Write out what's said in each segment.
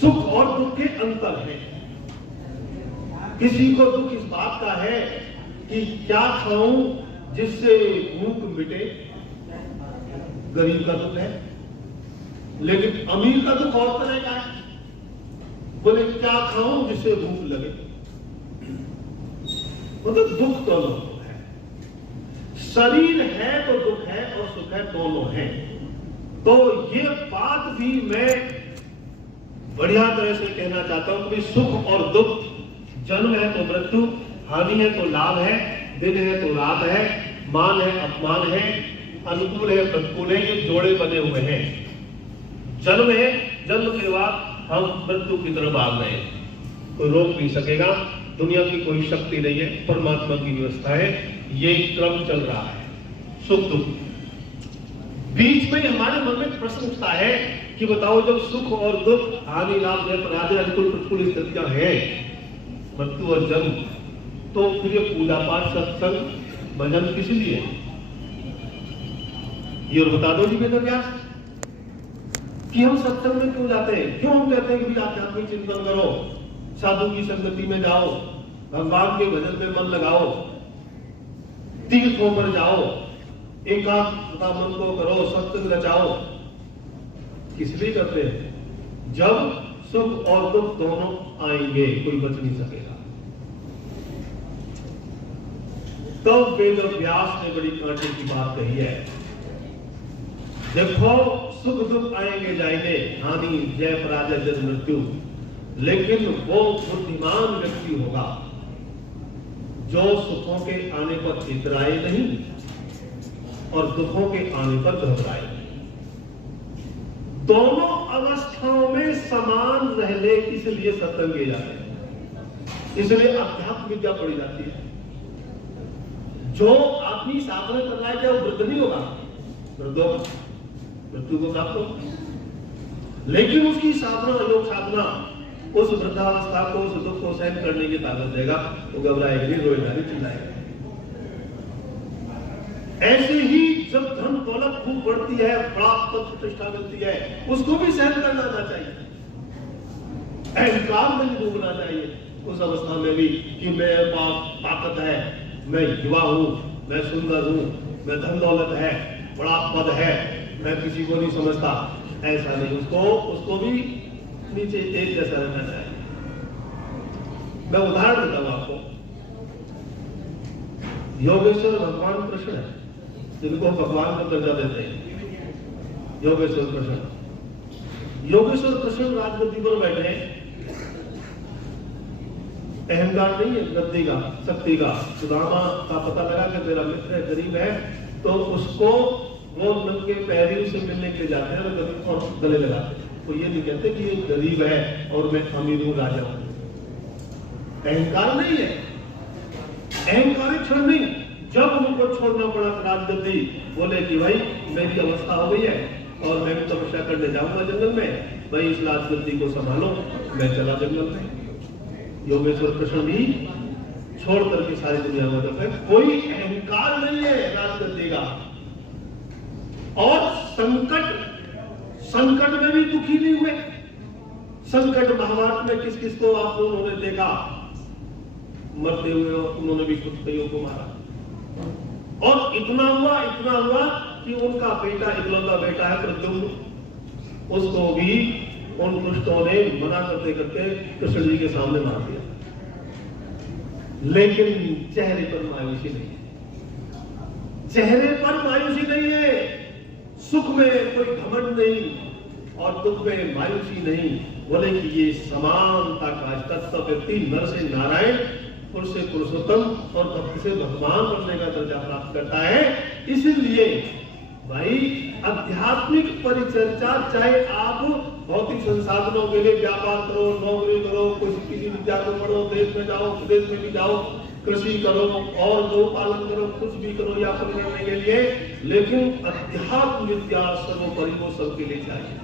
सुख और दुख के अंतर है। किसी को दुख इस बात का है कि क्या खाऊं जिससे भूख मिटे, गरीब का दुख है। लेकिन अमीर का दुख और तरह का है, बोले क्या खाऊं जिससे भूख लगे। मतलब दुख दोनों है, शरीर है तो दुख है और सुख है, दोनों है। तो ये बात भी मैं बढ़िया तरह से कहना चाहता हूं कि सुख और दुख, जन्म है तो मृत्यु, हानि है तो लाभ है, दिन है तो रात है, मान है अपमान है, अनुकूल है प्रतिकूल है, ये जोड़े बने हुए हैं। जन्म है, जन्म के बाद हम मृत्यु की तरफ भाग रहे हैं, कोई रोक नहीं सकेगा, दुनिया की कोई शक्ति नहीं है, परमात्मा की व्यवस्था है, ये क्रम चल रहा है। सुख दुख, बीच में हमारे मन में प्रश्न उठता है कि बताओ जब सुख और दुख, हानि लाभ पराजय अनुकूल प्रतिकूल स्थितियां हैं, मृत्यु और जन्म, तो फिर ये पूजा पाठ सत्संग भजन किस लिए? ये और बता दो जी बेटा व्यास कि हम सत्संग में क्यों जाते हैं, क्यों हम कहते हैं कि आध्यात्मिक चिंतन करो, साधु की संगति में जाओ, भगवान के भजन में मन लगाओ, तीर्थों पर जाओ, एकांतता मन को करो, सत्संग रचाओ। किस लिए करते हैं? जब सुख और दुख दोनों आएंगे, कोई बच नहीं सकेगा। तब वेद व्यास ने बड़ी कांटे की बात कही है। देखो सुख दुख आएंगे जाएंगे, हानि जय पराजय जन्म मृत्यु, लेकिन वो बुद्धिमान व्यक्ति होगा जो सुखों के आने पर इतराए नहीं और दुखों के आने पर घबराए नहीं। दोनों अवस्थाओं में समान रह ले, इसलिए सत्संग किए जाते हैं, इसलिए अध्यात्म विद्या पढ़ी जाती है। जो आदमी साधना कर रहा है क्या वो वृद्ध नहीं होगा? वृद्ध होगा, मृत्यु को प्राप्त होगा, लेकिन उसकी साधना, योग साधना उस वृद्धावस्था को, उस दुख को सहन करने की ताकत देगा। वो घबराएगा नहीं, रोएगा नहीं, चिल्लाएगा। ऐसे ही जब धन दौलत खूब बढ़ती है, बड़ा पद प्रतिष्ठा मिलती है, उसको भी सहन करना आना चाहिए, अहंकार में नहीं डूबना चाहिए उस अवस्था में भी कि मेरे पास ताकत है, मैं युवा हूं, मैं सुंदर हूं, मैं धन दौलत है, बड़ा पद है, मैं किसी को नहीं समझता। ऐसा नहीं, उसको भी नीचे एक जैसा रहना चाहिए। मैं उदाहरण देता हूं आपको। योगेश्वर भगवान कृष्ण है, जिनको भगवान को दर्जा देते हैं, योगेश्वर कृष्ण। योगेश्वर कृष्ण राजगद्दी पर बैठे हैं, अहंकार नहीं है, गद्दी का, शक्ति का। सुदामा का पता लगा कि तेरा मित्र है, गरीब है, तो उसको वो नंगे पैरी से मिलने के लिए जाते हैं और गले लगाते हैं। तो ये नहीं कहते कि ये गरीब है और मैं अमीर हूं, राजा हूं। अहंकार नहीं है, अहंकारी क्षण नहीं। जब उनको छोड़ना पड़ा राजगद्दी, बोले कि भाई मेरी अवस्था हो गई है और मैं भी तपस्या करने जाऊंगा जंगल में, भाई इस राजगद्दी को संभालो, मैं चला जंगल में। योगेश्वर कृष्ण भी छोड़ करके सारी दुनिया में जाते हैं। कोई अहंकार नहीं है राजगद्दी का। और संकट में भी दुखी नहीं हुए। संकट महाभारत में किस किस को आप लोगों ने देखा मरते हुए, उन्होंने भी खुद कईयों को मारा। और इतना हुआ कि उनका बेटा, इकलौता बेटा है प्रद्युम्न, उसको भी उन दुष्टों ने मना करते करते कृष्ण जी के सामने मार दिया। लेकिन चेहरे पर मायूसी नहीं है, चेहरे पर मायूसी नहीं है। सुख में कोई घमंड नहीं और दुख में मायूसी नहीं। बोले कि ये समानता का तत्व व्यक्ति नर से नारायण, पुरुष से पुरुषोत्तम और भक्त से भगवान बनने का दर्जा प्राप्त करता है। इसलिए भाई आध्यात्मिक परिचर्चा, चाहे आप भौतिक संसाधनों के लिए व्यापार करो, नौकरी करो, किसी विद्या को पढ़ो, देश में जाओ, विदेश में भी जाओ, कृषि करो और गो पालन करो, कुछ भी करो या अपने करने के लिए, लेकिन अध्यात्म विद्या सर्वोपरि वो सबके लिए चाहिए।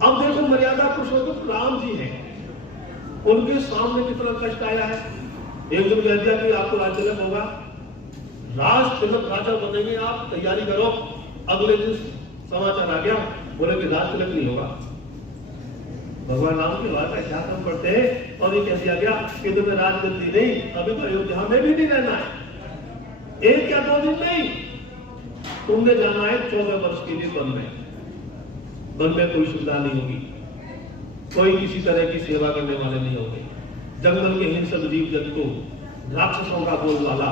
अब देखो मर्यादा पुरुषोत्तम राम जी हैं, उनके सामने कितना कष्ट आया है। एक दिन कह दिया कि आपको राज्य तिलक होगा, राज तिलक राजा बनेंगे, आप तैयारी करो। अगले दिन समाचार आ गया, बोले कि राज तिलक नहीं होगा। भगवान राम की बात क्या हम पढ़ते हैं और ये कह दिया गया कि तुम्हें राजगद्दी नहीं, अभी तो अयोध्या में भी नहीं रहना है, 1 या 2 दिन नहीं, तुमने जाना है 14 वर्ष के लिए वन में। वन में कोई सुविधा नहीं होगी, कोई किसी तरह की सेवा करने वाले नहीं होंगे, जंगल के हिंसक जीव जंतु, राक्षसों का बोलबाला,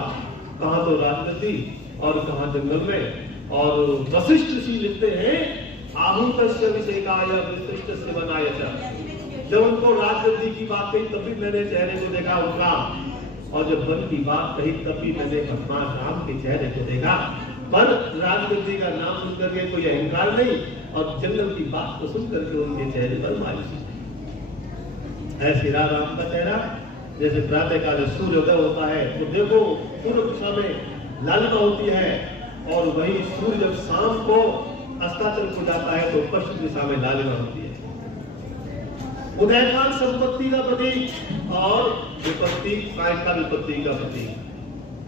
कहां तो राजगद्दी और कहां जंगल में। और वशिष्ठ ऋषि लिखते हैं आहूतस्य विषेकाय विशिष्टस्य बनाय च। जब उनको राजगद्दी की बात कही तभी मैंने चेहरे को देखा उनका, और जब वन की बात कही तभी मैंने भगवान राम के चेहरे को देखा। पर राजगद्दी का नाम सुन करके कोई अहंकार नहीं, और जंगल की बात को सुन करके उनके चेहरे पर मायूसी। ऐसी राम का चेहरा, जैसे प्रातः काल सूर्योदय होता है तो देखो पूर्व दिशा में लालिमा होती है, और वही सूर्य जब शाम को अस्ताचल को जाता है तो पश्चिम दिशा में लालिमा होती है। उदयकाल संपत्ति का प्रतीक और विपत्ति सायंकाल विपत्ति का प्रतीक।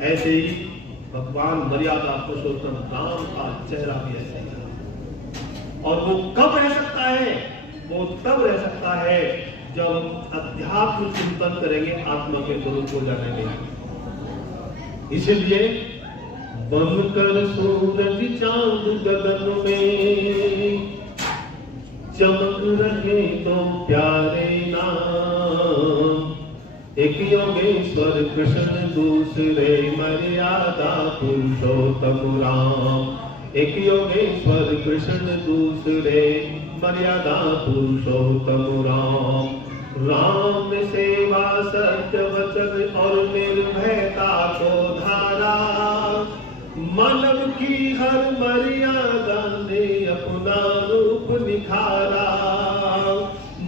ऐसे ही भगवान मर्यादा पुरुषोत्तम राम का चेहरा भी ऐसा ही, और वो कब रह सकता है? वो तब रह सकता है जब हम अध्यात्म चिंतन करेंगे, आत्मा के स्वरूप को जानेंगे। इसलिए बनकर सूरज चांद गगन में चमक रहे तो प्यारे नाम, एक योगेश्वर कृष्ण दूसरे मर्यादा पुरुषोत्तम राम। एक योगेश्वर कृष्ण दूसरे मर्यादा पुरुषोत्तम राम। राम सेवा सत्य वचन और निर्भयता को धारा, मानव की हर मर्यादा ने अपना रूप निखारा।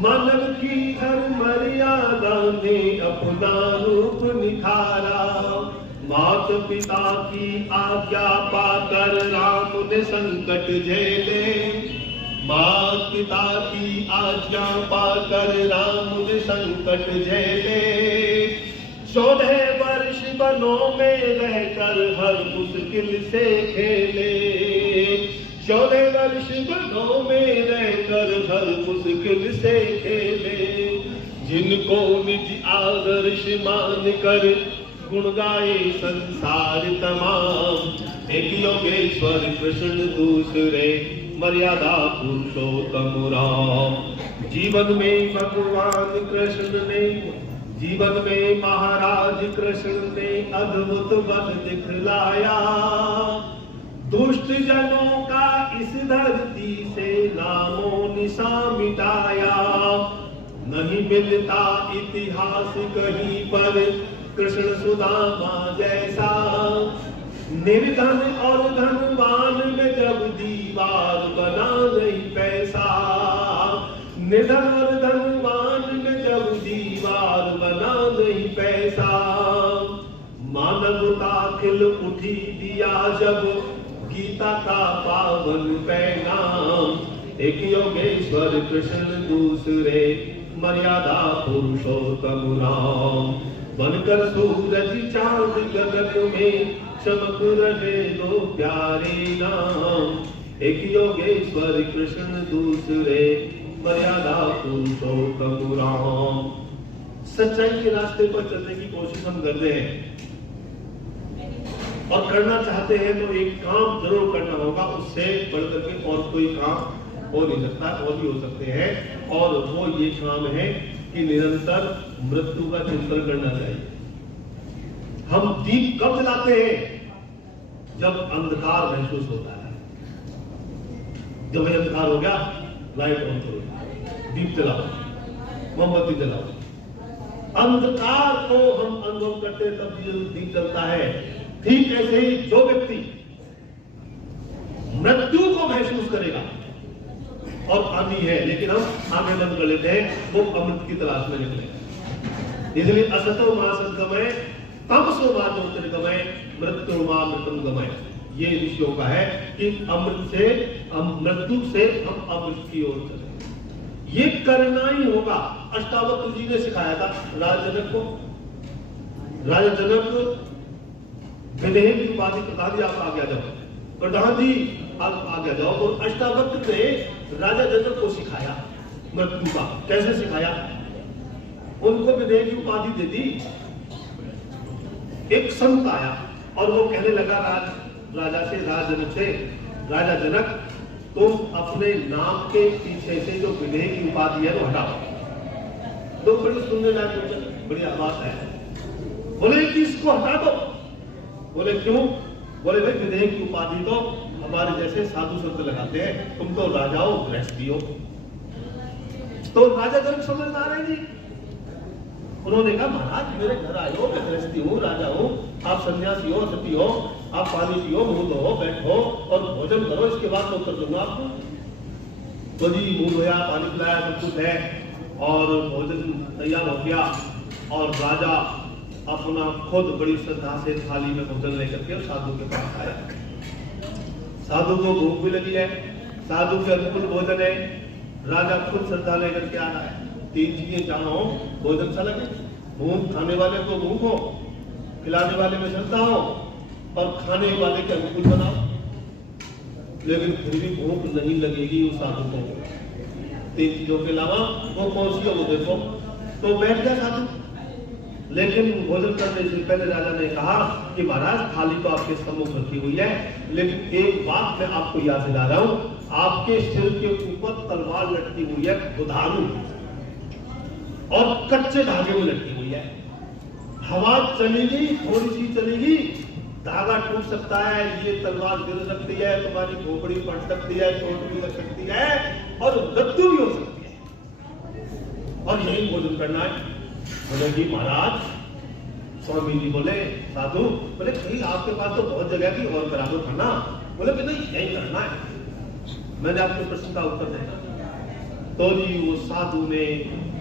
मानव की हर मर्यादा ने अपना रूप निखारा। मात पिता की आज्ञा पाकर राम ने संकट झेले। मात पिता की आज्ञा पाकर राम ने संकट झेले। 14 वर्ष वनों में रहकर हर मुश्किल से खेले। 14 वर्ष वनों में रहकर हर मुश्किल से खेले। जिनको निज आदर्श मान कर गुण गाए संसार तमाम। एक योगेश्वर कृष्ण दूसरे मर्यादा पुरुषोत्तम राम। जीवन में भगवान कृष्ण ने, जीवन में महाराज कृष्ण ने अद्भुत बल दिखलाया। दुष्ट जनों का इस धरती से नामो निशान मिटाया। नहीं मिलता इतिहास कहीं पर कृष्ण सुदामा जैसा। निर्धन और धनवान में जब दीवार बना नहीं पैसा। निर्धन और धनवान में जब दीवार बना नहीं पैसा। मानवता खिल उठी दिया जब गीता का पावन पैगाम। एक योगेश्वर कृष्ण दूसरे मर्यादा पुरुषोत्तम राम। बनकर सूरज चांद गगन में चमक रहे दो प्यारे नाम। एक योगेश्वर कृष्ण दूसरे मर्यादा पुरुषोत्तम राम। सच्चाई के रास्ते पर चलने की कोशिश हम करते हैं और करना चाहते हैं तो एक काम जरूर करना होगा, उससे बढ़कर के और कोई काम हो नहीं सकता, और भी हो सकते हैं। और वो ये काम है कि निरंतर मृत्यु का चिंतन करना चाहिए। हम दीप कब जलाते हैं? जब अंधकार महसूस होता है। जब अंधकार हो गया, लाइट ऑन करो, दीप जलाओ, मोमबत्ती जलाओ। अंधकार को हम अनुभव करते तब दीप जलता है। ठीक ऐसे ही जो व्यक्ति मृत्यु को महसूस करेगा और आनी है लेकिन हम आंखें बंद कर लेते हैं, वो अमृत की तलाश में निकले। इसलिए असतो मां सद्गमय तमसो मां ज्योतिर्गमय मृत्यु मां मृतम गमय। ये ऋषियों का है कि अमृत से, मृत्यु से हम अमृत की ओर चले। ये करना ही होगा। अष्टावक्र जी ने सिखाया था राजा जनक को। राजा जनक विदेह की उपाधि प्रधान जी, आप आज्ञा जाओ, प्रधान जी आप आज्ञा जाओ। तो अष्टावक्र ने राजा जनक को सिखाया मृत्यु का। कैसे सिखाया? उनको विदेह की उपाधि दे दी। एक संत आया और वो कहने लगा राजा जनक, तुम अपने नाम के पीछे से जो विदेह की उपाधि है वो हटाओ। लोग बड़ी सुनने लायक बढ़िया बात है। बोले कि इसको हटा दो। बोले क्यों? बोले भाई विदेह की उपाधि तो हमारे जैसे साधु संत लगाते हैं, तुम तो राजा हो, गृहस्थी हो। तो राजा जनक समझदार है जी। उन्होंने कहा महाराज मेरे घर आए हो, मैं गृहस्थी हूँ, राजा हूँ, आप सन्यासी हो, सती हो, आप पानी पियो, मुंह धो, बैठो और भोजन करो, इसके बाद मैं उत्तर दूंगा आपको। तो जी मुंह धोया, पानी पिलाया, सब कुछ है और भोजन तैयार हो गया और राजा अपना खुद बड़ी श्रद्धा से थाली में भोजन लेकर के साधु के पास आया। साधु को भूख भी लगी है, साधु के अनुकूल भोजन है, राजा खुद श्रद्धा लेकर के आ रहा है। तीन चीजें चाहो, भोजन सा लगे, भूख खाने वाले को भूख हो, खिलाने वाले में श्रद्धा हो और खाने वाले के अनुकूल बनाओ। लेकिन फिर भी भूख नहीं लगेगी उस साधु को। तीन चीजों के अलावा वो कौन सी है वो देखो। तो बैठ गया साधु। लेकिन भोजन करने से पहले राजा ने कहा कि महाराज थाली तो आपके सम्मुख रखी हुई है, लेकिन एक बात मैं आपको याद दिला रहा हूं, आपके सिर के ऊपर तलवार लटकी हुई है, बुधारू और कच्चे धागे में लटकी हुई है। हवा चलेगी, थोड़ी सी चलेगी, धागा टूट सकता है, ये तलवार गिर सकती है, तुम्हारी खोपड़ी पड़ सकती है, चोट भी लग सकती है और मृत्यु भी हो सकती है और यही भोजन करना है। बोले जी महाराज, स्वामी जी बोले, साधु बोले कहीं आपके पास तो बहुत जगह की और करा दो खाना। बोले कि नहीं यही करना है, मैंने आपके प्रश्न का उत्तर देना। तो जी वो साधु ने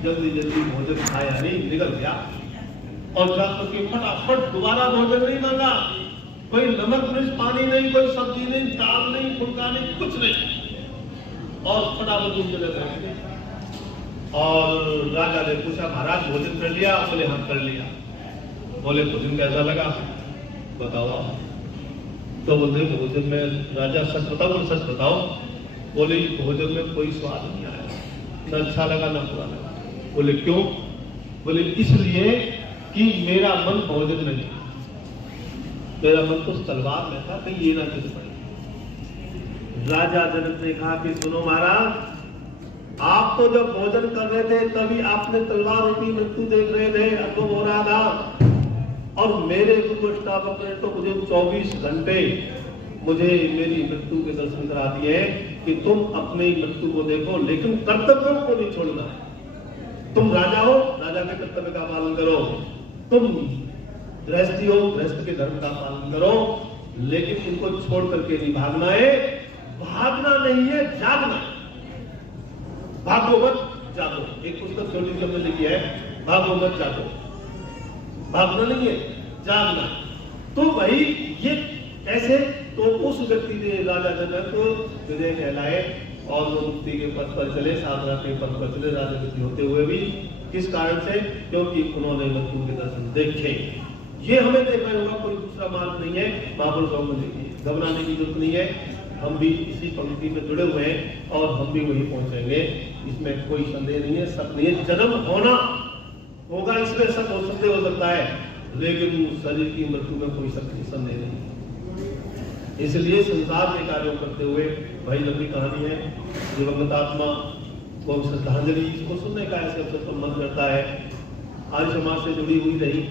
जल्दी जल्दी भोजन खाया नहीं, निकल गया और जाकर के फटाफट दोबारा भोजन नहीं मांगा। कोई नमक मिर्च पानी नहीं, कोई सब्जी नहीं, दाल नहीं, फुल्का नहीं, कुछ नहीं और फटाफट चले गए। और राजा ने पूछा महाराज भोजन कर लिया? बोले हाँ कर लिया। बोले भोजन कैसा लगा बताओ। तो बोले भोजन में, राजा सच बताओ? बोले सच बताओ। बोले भोजन में कोई स्वाद नहीं आया, न अच्छा लगा न बुरा लगा। बोले क्यों? बोले इसलिए कि मेरा मन भोजन में नहीं, मेरा मन तो तलवार में था, कहीं ये ना किस पड़ी। राजा जनक ने कहा कि सुनो महाराज, आप तो जब भोजन कर रहे थे तभी आपने तलवार रूपी मृत्यु देख रहे थे, अनुभव हो रहा था, और मेरे गुरुष्टापक ने तो मुझे 24 घंटे मुझे मेरी मृत्यु के दर्शन करा दिए हैं कि तुम अपनी मृत्यु को देखो, लेकिन कर्तव्यों को नहीं छोड़ना है। तुम राजा हो, राजा के कर्तव्य का पालन करो, तुम गृहस्थी हो, गृहस्थ के धर्म का पालन करो, लेकिन इनको छोड़ करके नहीं भागना है। भागना नहीं है, जागना है। भागो मत जागो, एक पुस्तक छोटी सी हमने लिखी है, भागो मत जागो। भागना नहीं है, जागना। तो भाई ये ऐसे तो उस व्यक्ति ने, राजा जनक को विदेह कहलाए और वो मुक्ति के पथ पर चले, साधना के पथ पर चले, राजनीति होते हुए भी। किस कारण से? क्योंकि उन्होंने मृत्यु के दर्शन देखे। ये हमें देखना होगा, कोई दूसरा मार्ग नहीं है। महापुरुषों में देखिए, घबराने की जरूरत नहीं है। हम भी इसी पंक्ति में जुड़े हुए हैं और हम भी वहीं पहुंचेंगे, इसमें कोई संदेह नहीं है, शक नहीं है। जन्म होना होगा, इसमें शक हो सकता है, लेकिन शरीर की मृत्यु में कोई शक नहीं, संदेह नहीं। इसलिए संसार के कार्यों करते हुए, भाई लंबी कहानी है, दिवंगत आत्मा को श्रद्धांजलि इसको सुनने का ऐसे अवसर पर मन करता है। आर्य समाज से जुड़ी हुई रही,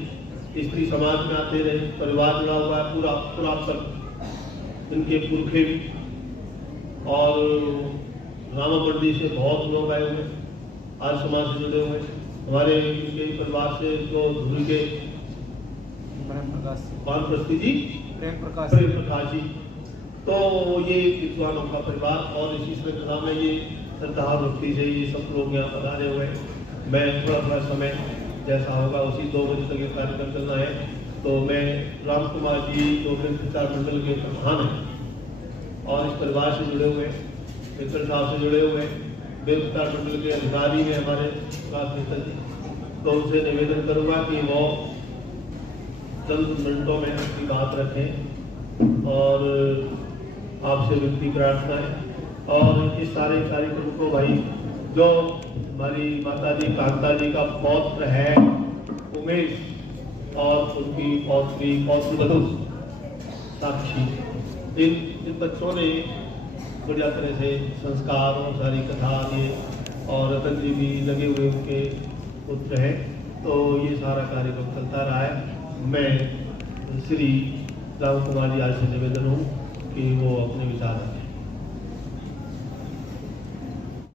स्त्री समाज में आते रहे, परिवार जुड़ा हुआ है पूरा तक, इनके पुरखे भी, और रामामंडी से बहुत लोग आए हुए, आर्य समाज से जुड़े हुए। हमारे इनके परिवार से जो धुरी के वानप्रस्थी जी, प्रेम प्रकाश जी, तो ये विद्वानों का परिवार, और इसी श्रृंखला में ये सरदार भक्ति से ये सब लोग यहाँ पधारे हुए। मैं थोड़ा समय जैसा होगा उसी 2 बजे तक ये कार्यक्रम चलना है, तो मैं राम कुमार जी जो प्रचार मंडल के प्रधान हैं और इस परिवार से जुड़े हुए, मित्र साहब से जुड़े हुए, प्रचार मंडल के अधिकारी हैं हमारे राजनेता जी, तो उनसे निवेदन करूंगा कि वो चंद मिनटों में अपनी बात रखें और आपसे विनती प्रार्थना है। और इस सारे कार्यक्रम को भाई जो हमारी माता जी कांता जी का पौत्र है उमेश और उनकी पौत्रवधू साक्षी। इन बच्चों ने बढ़िया तरह से संस्कार और सारी कथा ये, और रतन जी भी लगे हुए उनके पुत्र हैं, तो ये सारा कार्यक्रम चलता रहा है। मैं श्री राम कुमार जी आज से निवेदन हूँ कि वो अपने विचार रखें।